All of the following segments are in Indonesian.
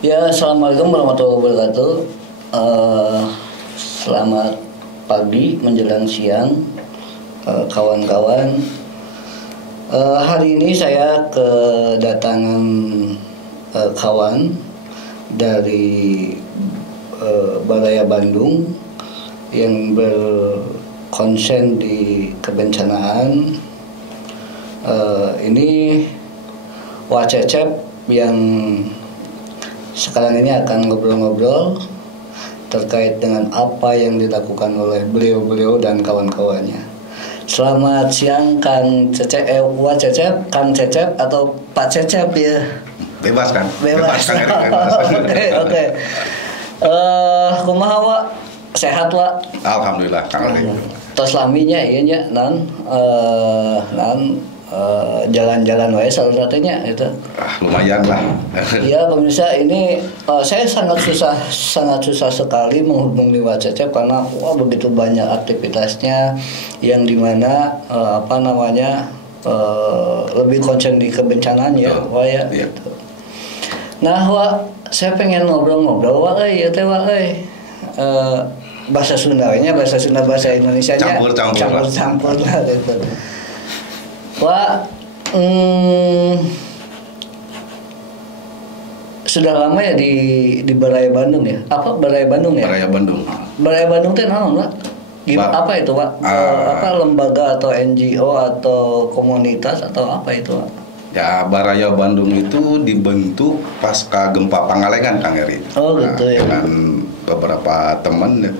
Ya, assalamualaikum warahmatullahi wabarakatuh. Selamat pagi menjelang siang, kawan-kawan. Hari ini saya kedatangan kawan dari Balaya Bandung yang berkonsen di kebencanaan. Ini Wak Cecep yang sekarang ini akan ngobrol-ngobrol terkait dengan apa yang dilakukan oleh beliau-beliau dan kawan-kawannya. Selamat siang Kang Cecep, Wak Cecep, Kang Cecep atau Pak Cecep ya? Bebas kan? Bebas. Oke. Kumaha Wak? Sehat Wak? Alhamdulillah, Kang Ali. Tos laminya iya nya jalan-jalan wae salah-satunya itu. Lumayan lah. Iya pemirsa, ini saya sangat susah sekali menghubungi Wak Cecep karena begitu banyak aktivitasnya yang dimana lebih konsen di kebencanaan ya, Wak ya. Iya. Gitu. Nah Wak, saya pengen ngobrol-ngobrol Wak ya teh Wak bahasa Sundanya, bahasa Sunda, bahasa Indonesianya campur lah gitu. Wak, sudah lama ya di Balaya Bandung ya? Apa Balaya Bandung ya? Balaya Bandung. Balaya Bandung itu naon, Wak? Apa itu, Wak? Lembaga atau NGO atau komunitas atau apa itu, Wak? Ya, Balaya Bandung itu dibentuk pasca gempa Pangalengan, Kang Eri. Oh gitu ya. Dengan beberapa teman.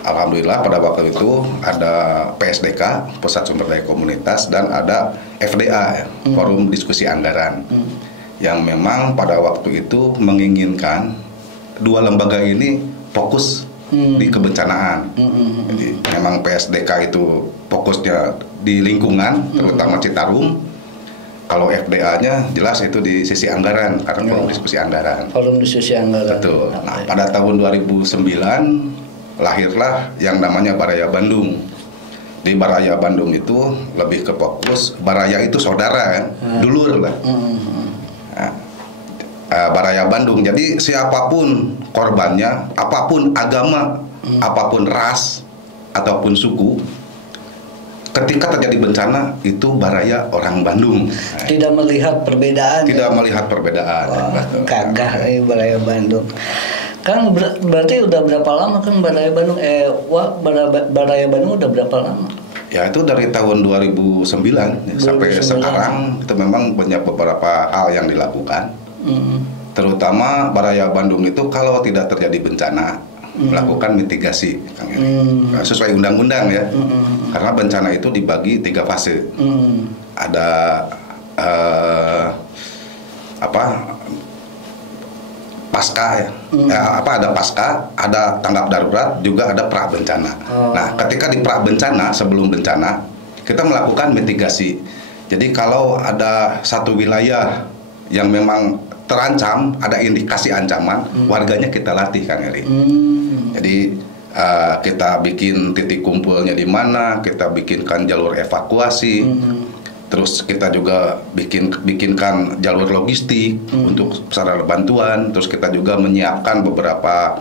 Alhamdulillah pada waktu itu ada PSDK, Pusat Sumber Daya Komunitas, dan ada FDA, Forum Diskusi Anggaran, yang memang pada waktu itu menginginkan dua lembaga ini fokus di kebencanaan. Jadi memang PSDK itu fokusnya di lingkungan, terutama Citarum. Kalau FDA-nya jelas itu di sisi anggaran, karena Forum Diskusi Anggaran. Forum Diskusi Anggaran. Betul. Nah, pada tahun 2009 lahirlah yang namanya Balaya Bandung. Di Balaya Bandung itu lebih ke fokus, Balaya itu saudara kan, dulur lah. Nah, Balaya Bandung. Jadi siapapun korbannya, apapun agama, apapun ras ataupun suku, ketika terjadi bencana itu Balaya orang Bandung. Tidak melihat perbedaan. Tidak melihat perbedaan. Gagah Balaya Bandung. Kang berarti udah berapa lama Kang Balaya Bandung? Balaya Bandung udah berapa lama? Ya itu dari tahun 2009 sampai sekarang itu memang banyak beberapa hal yang dilakukan. Terutama Balaya Bandung itu kalau tidak terjadi bencana melakukan mitigasi, Kang Eri. Sesuai undang-undang ya. Karena bencana itu dibagi 3 fase. Ada pasca ya. Ada pasca, ada tanggap darurat, juga ada pra bencana. Nah, ketika di pra bencana, sebelum bencana, kita melakukan mitigasi. Jadi kalau ada satu wilayah yang memang terancam, ada indikasi ancaman, warganya kita latih, Kang Eri. Jadi kita bikin titik kumpulnya di mana, kita bikinkan jalur evakuasi. Terus kita juga bikinkan jalur logistik untuk sarana bantuan. Terus kita juga menyiapkan beberapa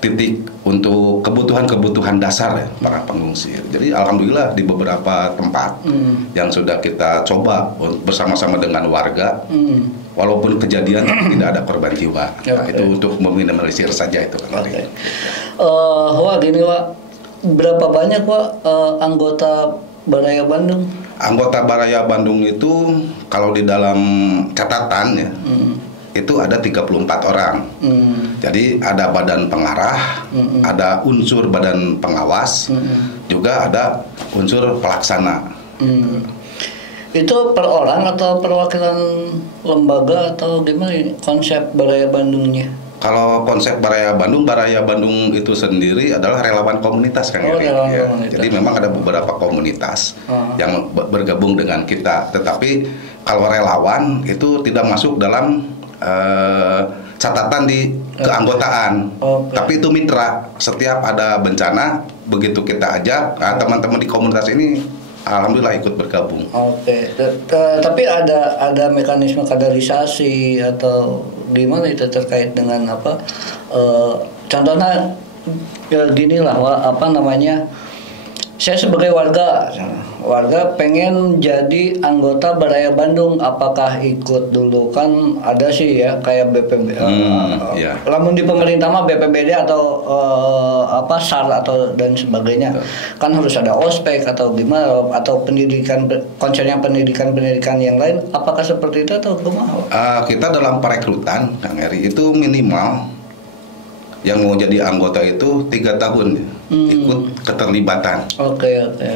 titik untuk kebutuhan dasar ya, para pengungsi. Jadi alhamdulillah di beberapa tempat yang sudah kita coba bersama-sama dengan warga, walaupun kejadian tidak ada korban jiwa. Nah, itu untuk meminimalisir saja itu. Wah gini Wak, berapa banyak Wak anggota Balaya Bandung? Anggota Balaya Bandung itu kalau di dalam catatan ya, itu ada 34 orang. Jadi ada badan pengarah, ada unsur badan pengawas, juga ada unsur pelaksana. Itu per orang atau perwakilan lembaga atau gimana konsep Balaya Bandungnya? Kalau konsep Balaya Bandung itu sendiri adalah relawan komunitas, Kang Eri. Ya. Jadi memang ada beberapa komunitas yang bergabung dengan kita. Tetapi kalau relawan itu tidak masuk dalam catatan di keanggotaan. Tapi itu mitra. Setiap ada bencana, begitu kita ajak, teman-teman di komunitas ini alhamdulillah ikut bergabung. Oke. Tapi ada mekanisme kaderisasi atau gimana itu terkait dengan apa? Contohnya gini lah, apa namanya? Saya sebagai warga pengen jadi anggota Beraya Bandung, apakah ikut dulu? Kan ada sih ya kayak BPBD, iya. lamun di pemerintah mah BPBD atau apa SAR atau dan sebagainya. Kan harus ada ospek atau gimana, atau pendidikan, konsernya pendidikan yang lain. Apakah seperti itu atau gimana? Kita dalam perekrutan, Kang Eri, itu minimal yang mau jadi anggota itu 3 tahun ikut keterlibatan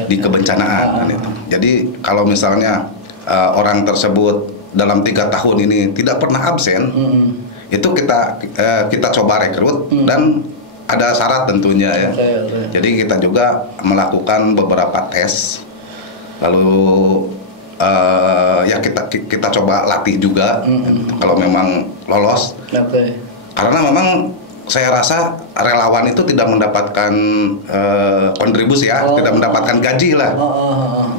di kebencanaan. Itu. Jadi kalau misalnya orang tersebut dalam 3 tahun ini tidak pernah absen, itu kita coba rekrut dan ada syarat tentunya ya. Jadi kita juga melakukan beberapa tes, lalu ya kita coba latih juga kalau memang lolos. Karena memang saya rasa relawan itu tidak mendapatkan kontribusi ya, tidak mendapatkan gaji lah.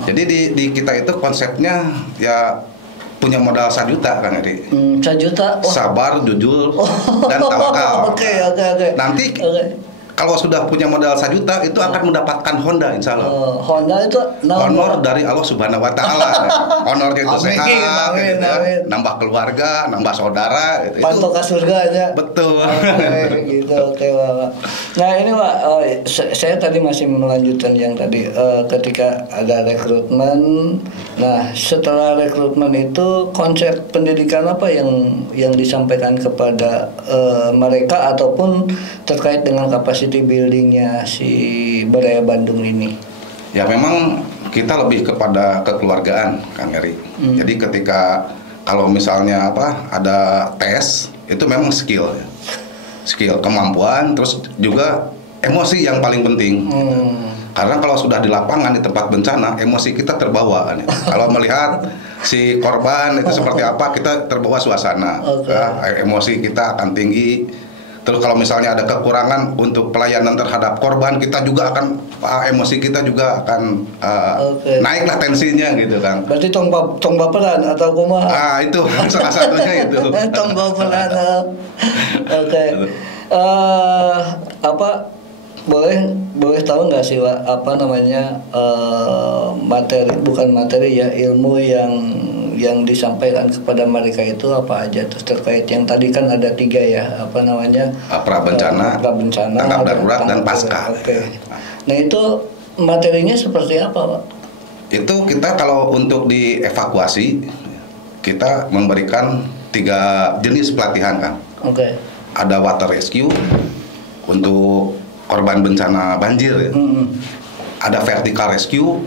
Jadi di kita itu konsepnya ya punya modal 1 juta, Kang Edi. 1 juta? Sabar, jujur, dan tawakal. Oke. Nanti kalau sudah punya modal 1 juta itu akan mendapatkan Honda, insya Allah. Honda itu honor dari Allah Subhanahu Wa Taala. Honornya itu sehat, amin. nambah keluarga, nambah saudara. Pantok ke surga aja. Betul. Gitu, oke Pak. Nah ini Pak, saya tadi masih melanjutkan yang tadi ketika ada rekrutmen. Nah setelah rekrutmen itu konsep pendidikan apa yang disampaikan kepada mereka ataupun terkait dengan capacity buildingnya si Beraya Bandung ini? Ya memang kita lebih kepada kekeluargaan, Kang Eri. Jadi ketika kalau misalnya ada tes itu memang skill, kemampuan, terus juga emosi yang paling penting. Karena kalau sudah di lapangan di tempat bencana, emosi kita terbawa. Kalau melihat si korban itu seperti apa, kita terbawa suasana. Emosi kita akan tinggi. Terus kalau misalnya ada kekurangan untuk pelayanan terhadap korban, kita juga akan emosi kita juga akan naiklah tensinya gitu kan. Berarti tong baperan atau kumaha? Itu salah satunya itu. Tong baperan. Oke. Boleh tahu nggak sih Wak, apa namanya materi ya, ilmu yang disampaikan kepada mereka itu apa aja, terus terkait yang tadi kan ada 3 ya, apa namanya, prabencana, tanggap darurat, dan pasca. Nah itu materinya seperti apa Pak? Itu kita kalau untuk dievakuasi kita memberikan 3 jenis pelatihan kan. Ada water rescue untuk korban bencana banjir ya. Ada vertical rescue,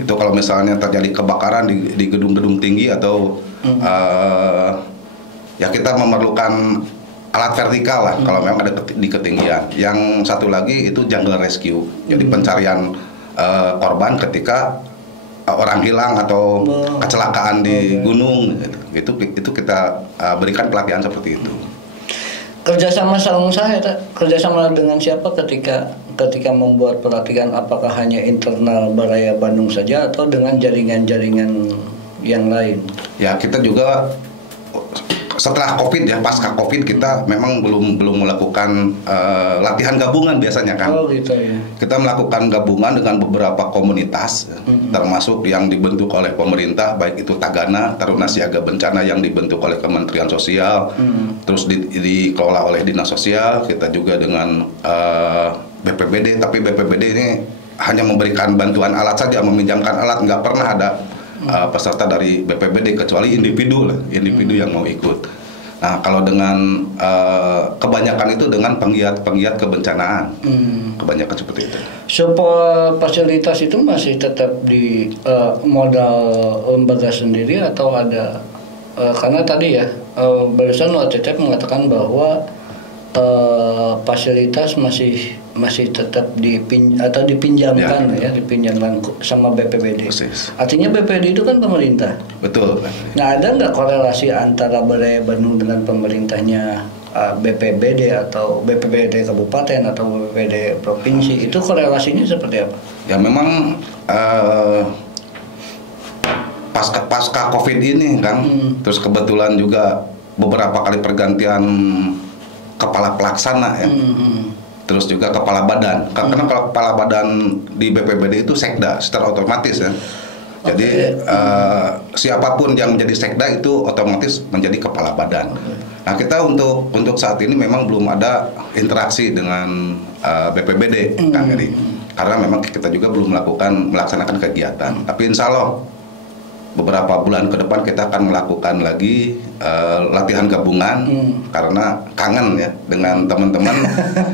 itu kalau misalnya terjadi kebakaran di gedung-gedung tinggi atau ya kita memerlukan alat vertikal lah kalau memang ada di ketinggian. Yang satu lagi itu jungle rescue, jadi pencarian korban ketika orang hilang atau kecelakaan di gunung, itu kita berikan pelatihan seperti itu. Kerjasama kerjasama dengan siapa ketika membuat pelatihan, apakah hanya internal Beraya Bandung saja atau dengan jaringan-jaringan yang lain? Ya kita juga setelah COVID ya, pasca COVID kita memang belum melakukan latihan gabungan biasanya kan. Gitu ya. Kita melakukan gabungan dengan beberapa komunitas, termasuk yang dibentuk oleh pemerintah, baik itu Tagana, Taruna Siaga Bencana yang dibentuk oleh Kementerian Sosial, terus dikelola oleh Dinas Sosial. Kita juga dengan BPBD, tapi BPBD ini hanya memberikan bantuan alat saja, meminjamkan alat, nggak pernah ada peserta dari BPBD kecuali individu yang mau ikut. Nah kalau dengan kebanyakan itu dengan penggiat kebencanaan, kebanyakan seperti itu. Support fasilitas itu masih tetap di modal lembaga sendiri atau ada karena tadi ya barusan WTT mengatakan bahwa fasilitas masih tetap dipinjamkan dipinjamkan sama BPBD. Artinya BPBD itu kan pemerintah. Betul. Nah ada nggak korelasi antara Beraya Bandung dengan pemerintahnya BPBD atau BPBD kabupaten atau BPBD provinsi? Itu korelasinya seperti apa? Ya memang pasca COVID ini kan, terus kebetulan juga beberapa kali pergantian kepala pelaksana ya, terus juga kepala badan. Karena kalau kepala badan di BPBD itu sekda secara otomatis ya. Jadi siapapun yang menjadi sekda itu otomatis menjadi kepala badan. Nah kita untuk saat ini memang belum ada interaksi dengan BPBD Kang Eri, karena memang kita juga belum melaksanakan kegiatan. Tapi insya Allah beberapa bulan ke depan kita akan melakukan lagi latihan gabungan, karena kangen ya dengan teman-teman.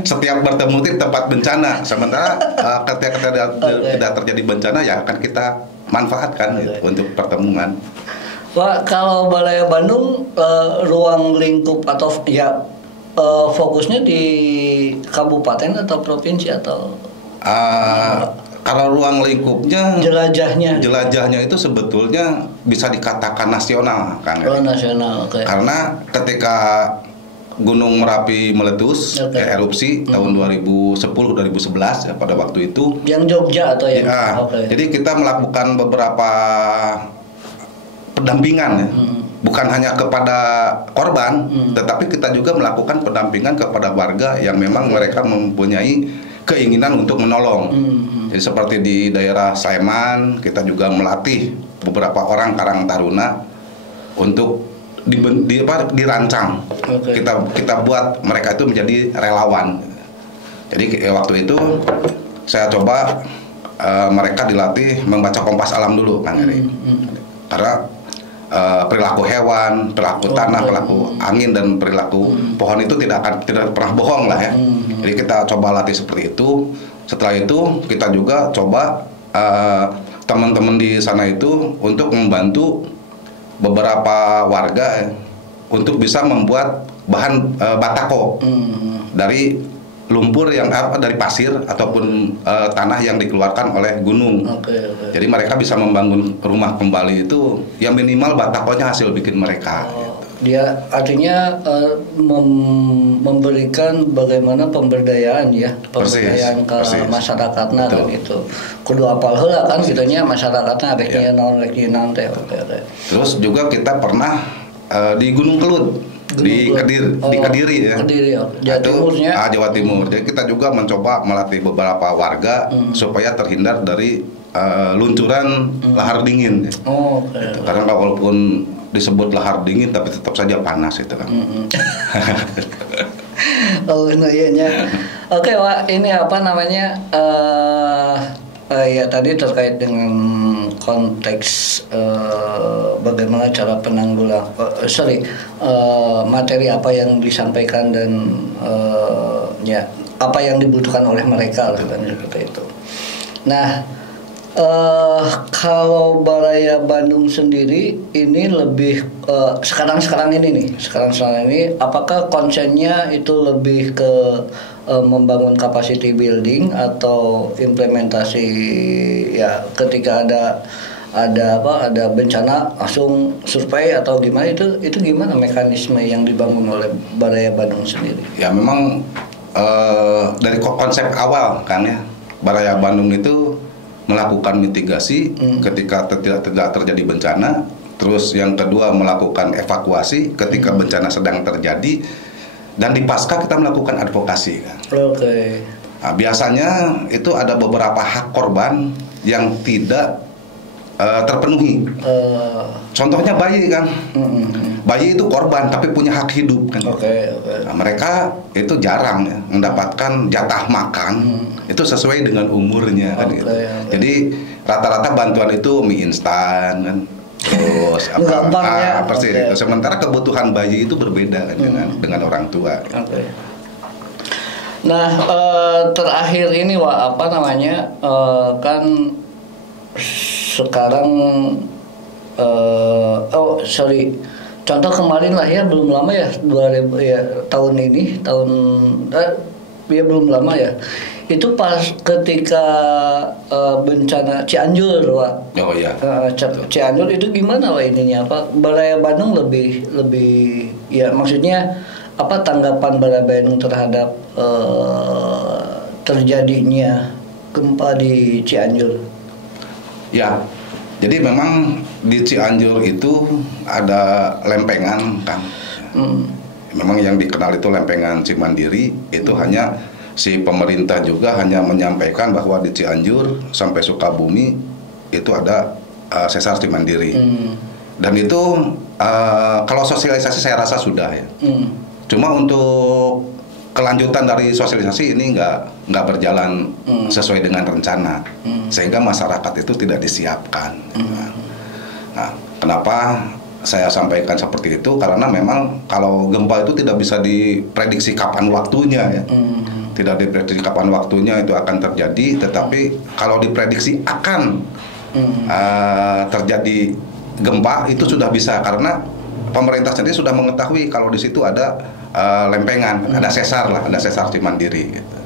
Setiap bertemu di tempat bencana, sementara ketika tidak terjadi bencana ya akan kita manfaatkan gitu, untuk pertemuan. Pak, kalau Balai Bandung ruang lingkup atau ya fokusnya di kabupaten atau provinsi atau kalau ruang lingkupnya jelajahnya itu sebetulnya bisa dikatakan nasional kan. Nasional, okay. Karena ketika Gunung Merapi meletus, erupsi tahun 2010-2011 ya, pada waktu itu. Yang Jogja atau yang? Jadi kita melakukan beberapa pendampingan ya. Bukan hanya kepada korban, tetapi kita juga melakukan pendampingan kepada warga yang memang mereka mempunyai keinginan untuk menolong. Jadi seperti di daerah Sleman, kita juga melatih beberapa orang Karang Taruna untuk dirancang. Kita buat mereka itu menjadi relawan. Jadi waktu itu saya coba mereka dilatih membaca kompas alam dulu, Kang Eri. Karena perilaku hewan, perilaku tanah, perilaku angin dan perilaku pohon itu tidak pernah bohong lah ya. Jadi kita coba latih seperti itu. Setelah itu kita juga coba teman-teman di sana itu untuk membantu beberapa warga untuk bisa membuat bahan batako dari lumpur yang dari pasir ataupun tanah yang dikeluarkan oleh gunung. Jadi mereka bisa membangun rumah kembali itu yang minimal batakonya hasil bikin mereka. Dia artinya memberikan bagaimana pemberdayaan ya, pemberdayaan ke masyarakatnya kan itu. Kudu apal heula kan gitunya masyarakatnya rek naon teh. Terus juga kita pernah di Gunung Kelut di Kediri ya. Jawa Timur. Jadi kita juga mencoba melatih beberapa warga supaya terhindar dari luncuran lahar dingin. Karena walaupun disebut lahar dingin tapi tetap saja panas itu kan. Iya. Oke, Wak, ini apa namanya? Ya tadi terkait dengan konteks bagaimana cara materi apa yang disampaikan dan ya apa yang dibutuhkan oleh mereka kan seperti itu. Nah, kalau Balai Bandung sendiri ini lebih sekarang ini apakah konsennya itu lebih ke membangun capacity building atau implementasi ya ketika ada bencana langsung survei atau gimana itu gimana mekanisme yang dibangun oleh Balai Bandung sendiri? Ya memang dari konsep awal kan ya Balai Bandung itu melakukan mitigasi ketika tidak terjadi bencana, terus yang kedua melakukan evakuasi ketika bencana sedang terjadi, dan di pasca kita melakukan advokasi kan. Nah, biasanya itu ada beberapa hak korban yang tidak terpenuhi. Contohnya bayi kan, bayi itu korban tapi punya hak hidup kan. Nah, mereka itu jarang ya mendapatkan jatah makan itu sesuai dengan umurnya kan gitu. Jadi rata-rata bantuan itu mie instan kan, terus persis. Sementara kebutuhan bayi itu berbeda kan dengan orang tua. Nah, terakhir ini Wak, apa namanya kan sekarang contoh kemarin lah ya, belum lama ya, 2000 ya, tahun belum lama ya, itu pas ketika bencana Cianjur Wak. Cianjur itu gimana Wak ininya, apa Balai Bandung lebih ya maksudnya apa tanggapan Balai Bandung terhadap terjadinya gempa di Cianjur? Ya, jadi memang di Cianjur itu ada lempengan kan. Memang yang dikenal itu lempengan Cimandiri, itu hanya si pemerintah juga hanya menyampaikan bahwa di Cianjur sampai Sukabumi itu ada sesar Cimandiri. Dan itu kalau sosialisasi saya rasa sudah ya. Cuma untuk kelanjutan dari sosialisasi ini nggak berjalan sesuai dengan rencana, sehingga masyarakat itu tidak disiapkan. Nah, kenapa saya sampaikan seperti itu? Karena memang kalau gempa itu tidak bisa diprediksi kapan waktunya ya. Tidak diprediksi kapan waktunya itu akan terjadi, tetapi kalau diprediksi akan terjadi gempa itu sudah bisa, karena pemerintah sendiri sudah mengetahui kalau di situ ada lempengan, ada sesar Cimandiri. Gitu.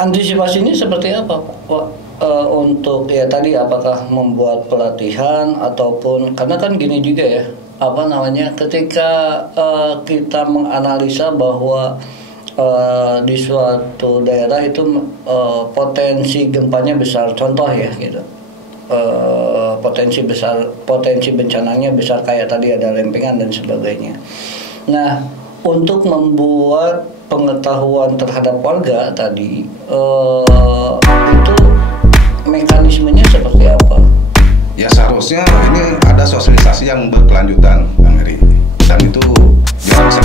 Antisipasinya seperti apa, Pak? Untuk ya tadi apakah membuat pelatihan ataupun karena kan gini juga ya, ketika kita menganalisa bahwa di suatu daerah itu potensi gempanya besar, contoh ya gitu. Potensi bencananya besar, kayak tadi ada lempengan dan sebagainya. Nah, untuk membuat pengetahuan terhadap warga tadi itu mekanismenya seperti apa? Ya seharusnya ini ada sosialisasi yang berkelanjutan, Bang Heri, dan itu dilaksanakan